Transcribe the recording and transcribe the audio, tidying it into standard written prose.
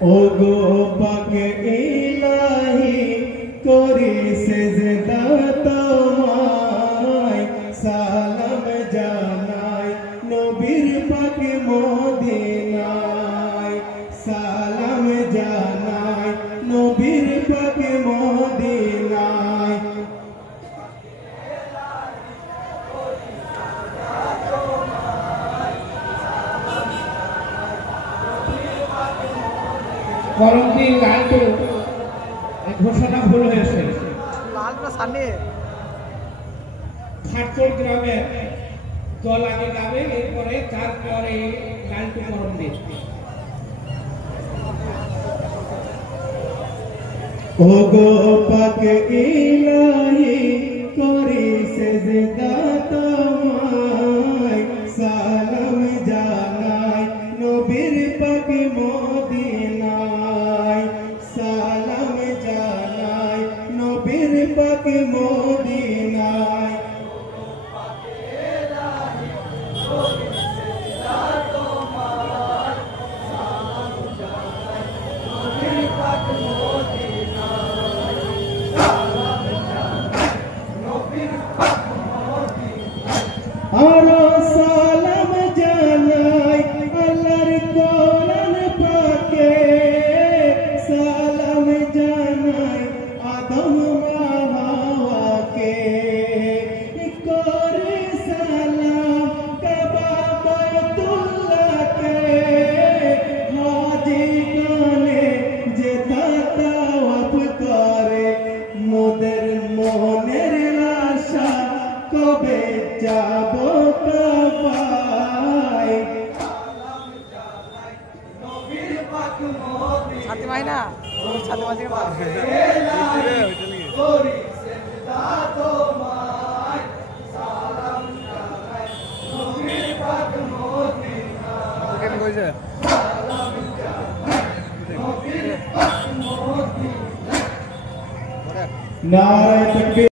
ওগো পাক ইলাহি করি সেজদা তোমায় সালাম জানাই নবীর পাক মদিনায় সালাম জানাই নবীর পাক মদিনায় করন্তি লালটু ঘোষণা ভুল হয়েছে। খাটকোট গ্রামের দল আগে যাবে, এরপরে তারপরে লালটু করন্তি। ওগো পাক ইলাহি করি সেজদা তোমায় সালাম জানাই নবীর পাক মদিনায় সালাম জানাই নবীর পাক মদিনায় আরো সালাম জানাই আল্লাহর কোরআন পাকে সালাম জানাই আদম হাওয়াকে করে সালাম কাবা বাইতুল্লাহকে হাজি গানে যে তাওয়াফ করে মোদের মনের আশা কবে যাব কাবায় ছাড়তে পারি না ছাড়তে পারি নারায়ে তাকবীর।